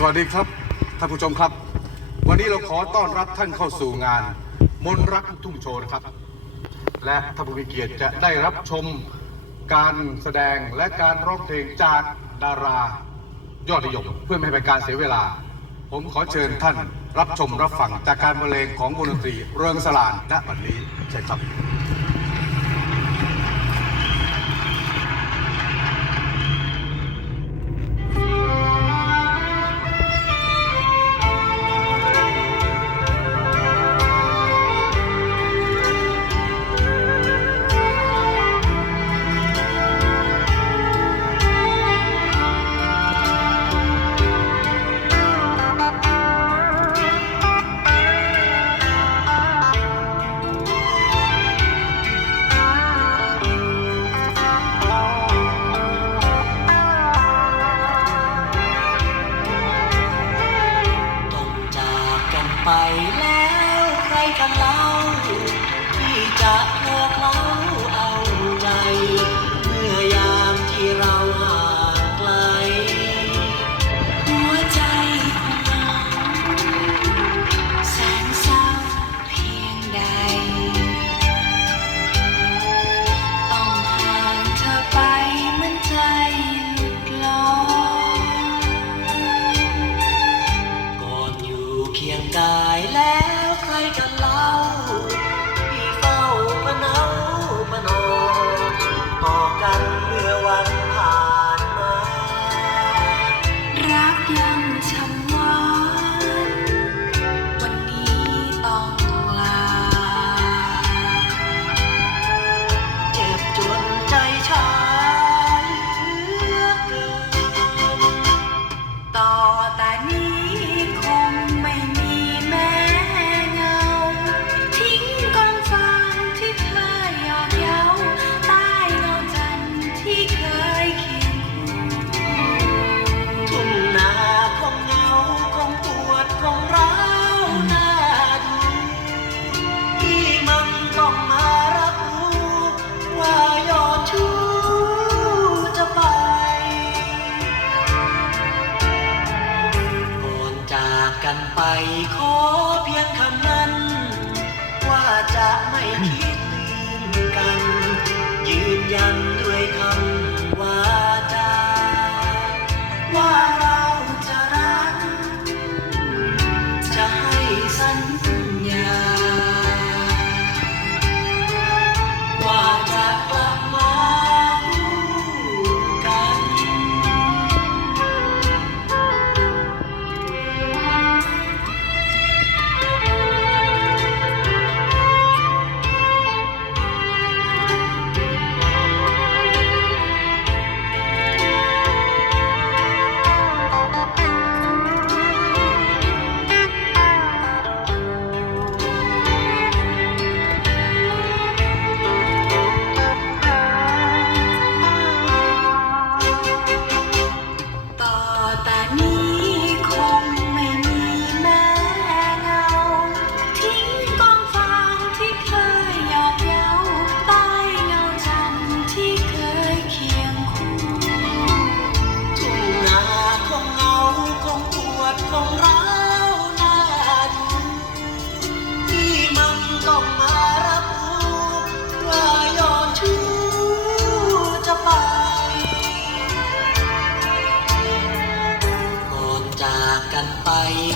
สวัสดีครับท่านผู้ชมครับวันนี้เราขอต้อนรับท่านเข้าสู่งานมนรักลูกทุ่งโชว์นะครับและท่านผู้มีเกียรติจะได้รับชมการแสดงและการร้องเพลงจากดารายอดนิยมเพื่อไม่ให้เป็นการเสียเวลาผมขอเชิญท่านรับชมรับฟังจากการบรรเลงของวงดนตรีเริงสลานณบัดนี้ใช่ครับไปแล้วใครกันเล่าที่จะโลกเล้าเอาใจเมื่อยามที่เราห่างไกลหัวใจของเราแสนเศร้าเพียงใดต้องห่างเธอไปเหมือนใจหลุดลอยก่อนอยู่เคียงกายแล้วใครกันเล่าที่เฝ้าพะเนาพะนอต่อกันเมื่อวันผ่านมารักยังช้ำหวานวันนี้ต้องลาเจ็บจนใจชาเหลือเกินต่อแต่นี้คงไม่มีแม้เงาทิ้งกองฟางที่เคยหยอกเย้าใต้เงาจันทร์ที่เคยเคียงคู่ทุ่งนาคงเหงาคงปวดคงร้าวน่าดูที่มันต้องมารับรู้ว่ายอดชู้จะไปก่อนจากกันไปขอเพียงคำนั้นว่าจะไม่คิดลืมกันยืนยันด้วยคำวาจาว่าเราจะรักจะให้สัญญาว่าจะกลับมาคู่กัน ต่อแต่นี้คงไม่มีแม้เงาทิ้งกองฟางที่เคยหยอกเย้าใต้เงาจันทร์ที่เคยเคียงคู่ทุ่งนาคงเหงาคงปวดคงร้าวน่าดูที่มันต้องมารับรู้ว่ายอดชู้จะไป ก่อนจากกันไป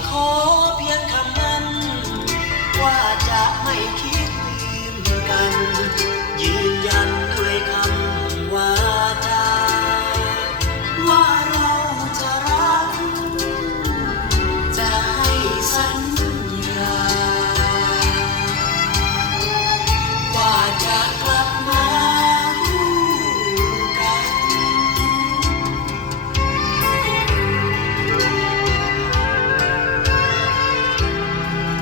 ขอเพียงคำนั้นว่าจะไม่คิดลืมกันยืนยันด้วยคำวาจาว่าเราจะรักจะให้สัญญาว่าจะกลับมาคู่กัน ค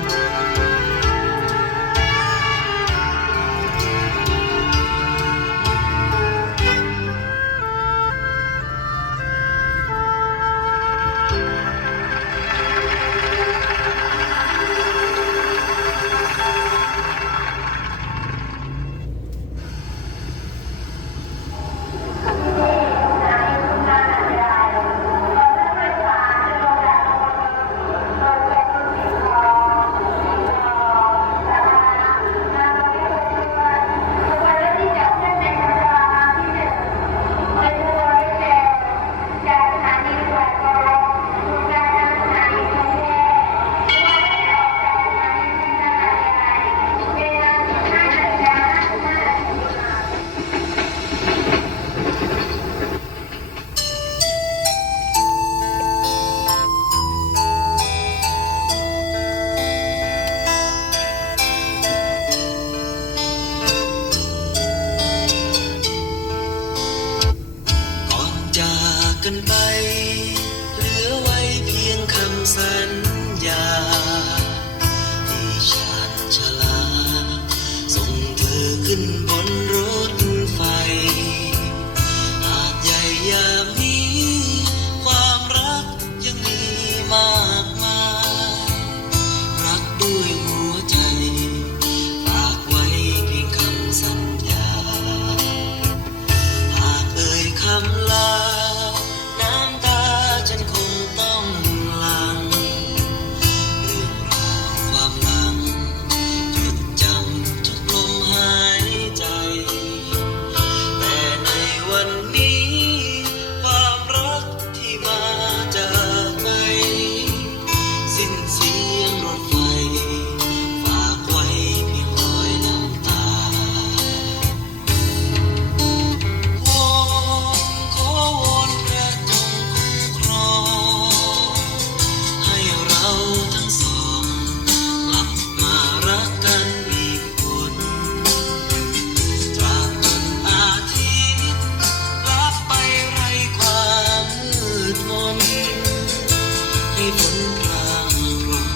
ให้ฝนพรางพรม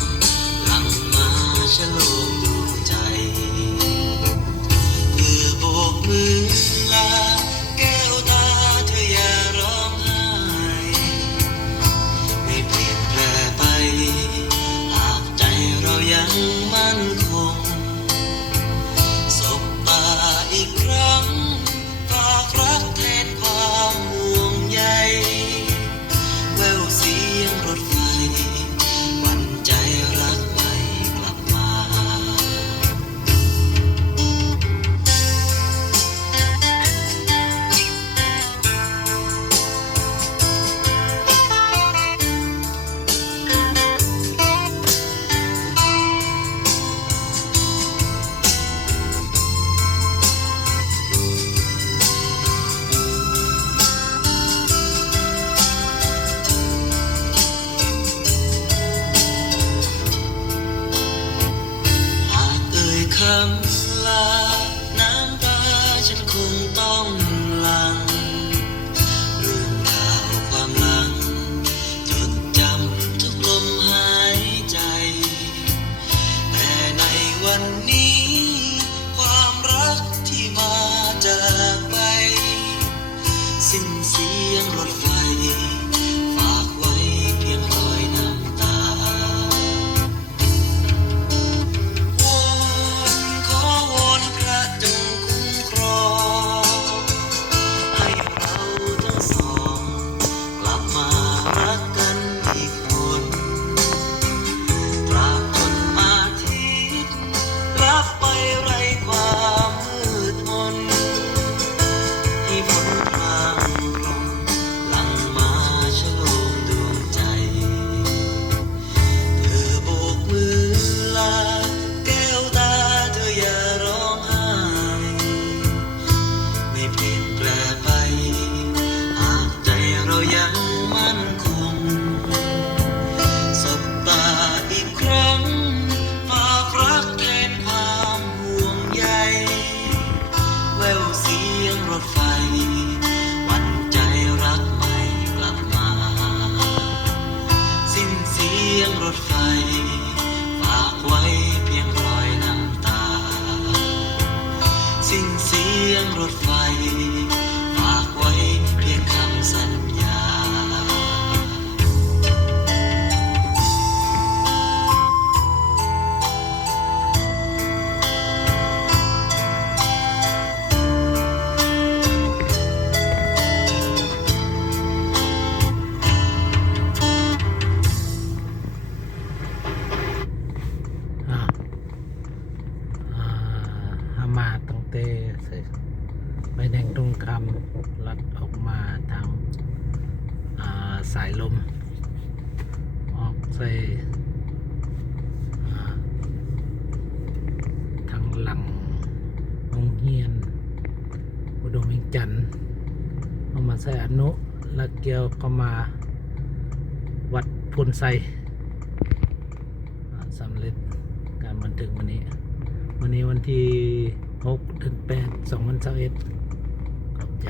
หลั่งมาฉโลมดวงใจเมื่อโบกมือลาแก้วตาเธออย่าร้องไห้ไม่เปลี่ยนแปลไปหากใจเรายังมั่นคงสบตาอีกครั้งฝากรักแทนความห่วงใยแววเสียงรถไฟหวั่นใจรักไม่กลับมา หากเอ่ยคำลาน้ำตาฉันคงต้องหลั่งเรื่องราวความหลังจดจำทุกลมหายใจแต่ในวันนี้ความรักที่มาจากไปสิ้นเสียงรถไฟฝากไว้เพียงรอยน้ำตา วอนขอวอนพระจงคุ้มครองให้เราทั้งสองกลับมารักกันอีกคนตราบจนอาทิตย์รับไปไร้ความมืดมนให้ฝนพรางพรมหลั่งมาฉโลมดวงใจ เธอโบกมือลาแก้วตาเธออย่าร้องไห้ไม่เปลี่ยนแปลไปหากใจเรายังมั่นคงสบตาอีกครั้งฝากรักแทนความห่วงใยแววเสียงรถไฟหวั่นใจรักไม่กลับมา สิ้นเสียงรถไฟฝากไว้เพียงรอยน้ำตาสิ้นเสียงรถไฟฝากไว้เพียงคำสัญญา อามาตั้งแต่ไปแดงตรงคำลัดออกมาทางสายลมออกใส่ทางหลังโรงเรียนอุดมวิงจันทร์ออกมาใส่อนุแล้วเกี่ยวเข้ามาวัดพุนไซสำเร็จการบันทึกวันนี้วันที่6 ถึง 8 2021ขอบใจ